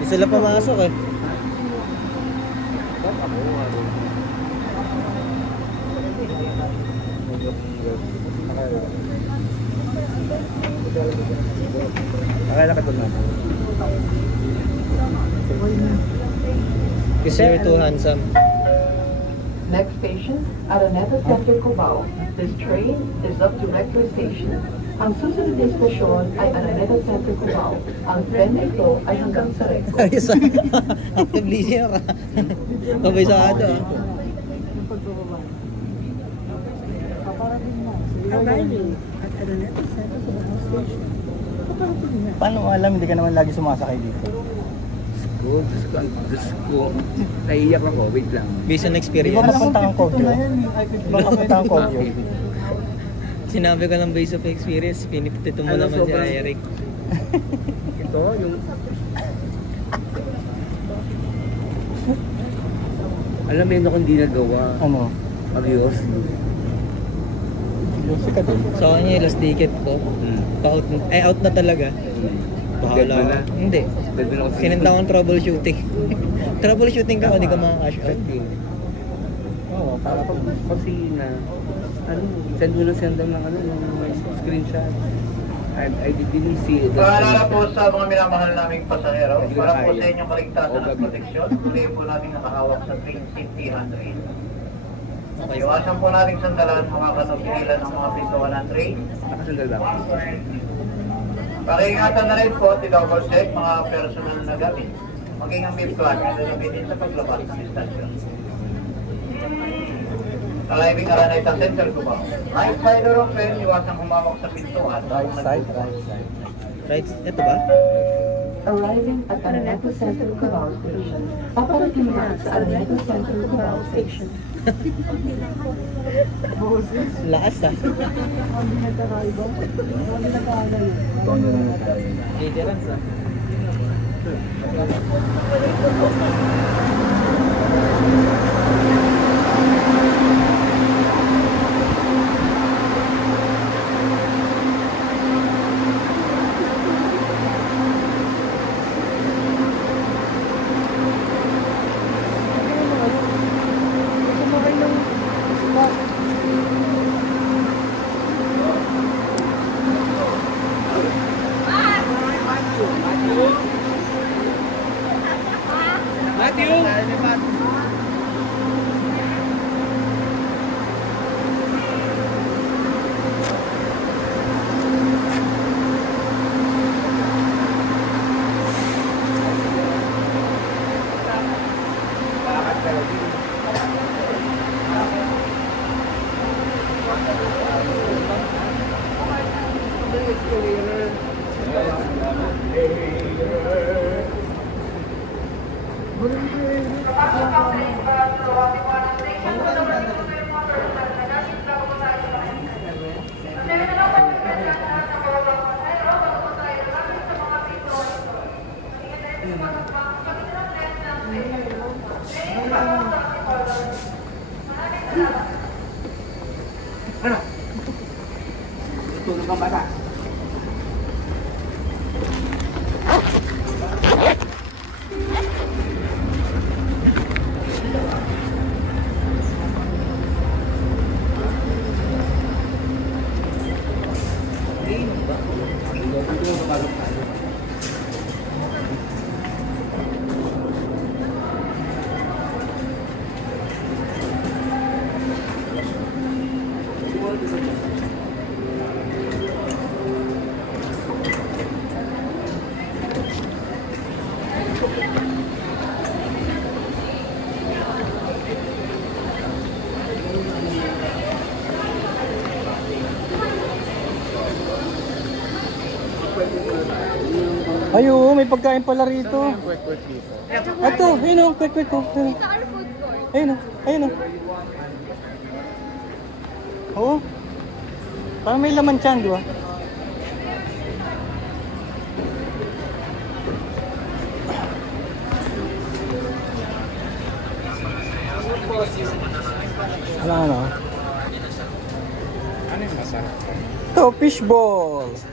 Di sila pumasok eh. Nakalakad doon naman. Kasi you're too handsome. Next station, Araneta Center, Cubao. This train is up to Rector Station. Ang susunod na estasyon ay Araneta Center, Cubao. Ang tren na ito ay hanggang sa Recto. Ayos ah. Active listener ah. Kabisado ah. Arriving at Araneta Center, Cubao Station. Paano mo alam? Hindi ka naman lagi sumasakay dito. Diyos ko. Naiiyak ako. Wait lang. Based on Di ba experience. mapunta kang Kogyo? Mapunta kang Kogyo. Sinabi ko ng based of experience, pinipitito mo naman si Eric. Ito, yung... Alam mo yun ako hindi nagawa. Ano? Agios. Yosi ka din. So kanya yung last ticket ko. Pa-out, ay out na talaga. Dead ba na? Bahala. Hindi. Dead na ako. Sinenda akong troubleshooting. Troubleshooting ka o di ka maka-cash out. Oo, para pag na ano, send mo na send lang ng ano, yung screenshot. I didn't see it. Paalala po sa mga minamahal naming pasahero, para po sa inyong kaligtasan at proteksyon, muli po namin nakahawak sa train safety handrail. Iwasan po natin sandalan mga katugilan ng mga pintuan ng train. Nakasandal lang. Pakiingatan na rin po, double check mga personal na gamit. Maging ang bibtuan na gagamitin sa paglabas ng istasyon. Arriving Araneta Center, Cubao. Right side or open, iwasan humawak sa pintuan. Right side, right side. Right, ito ba? Arriving at Araneta Center, Cubao Station. Paparating na sa Araneta Center, Cubao Station. Lakas ah. Literans ah. Ano? Tutulog ang bata. Ay, oo, may pagkain pala rito. Ito, ayun o, quick ko. Ayun o, ayun o. Oo. Parang may laman dyan, di ba? Wala ano. Ano yung masarap? Ito, fishball.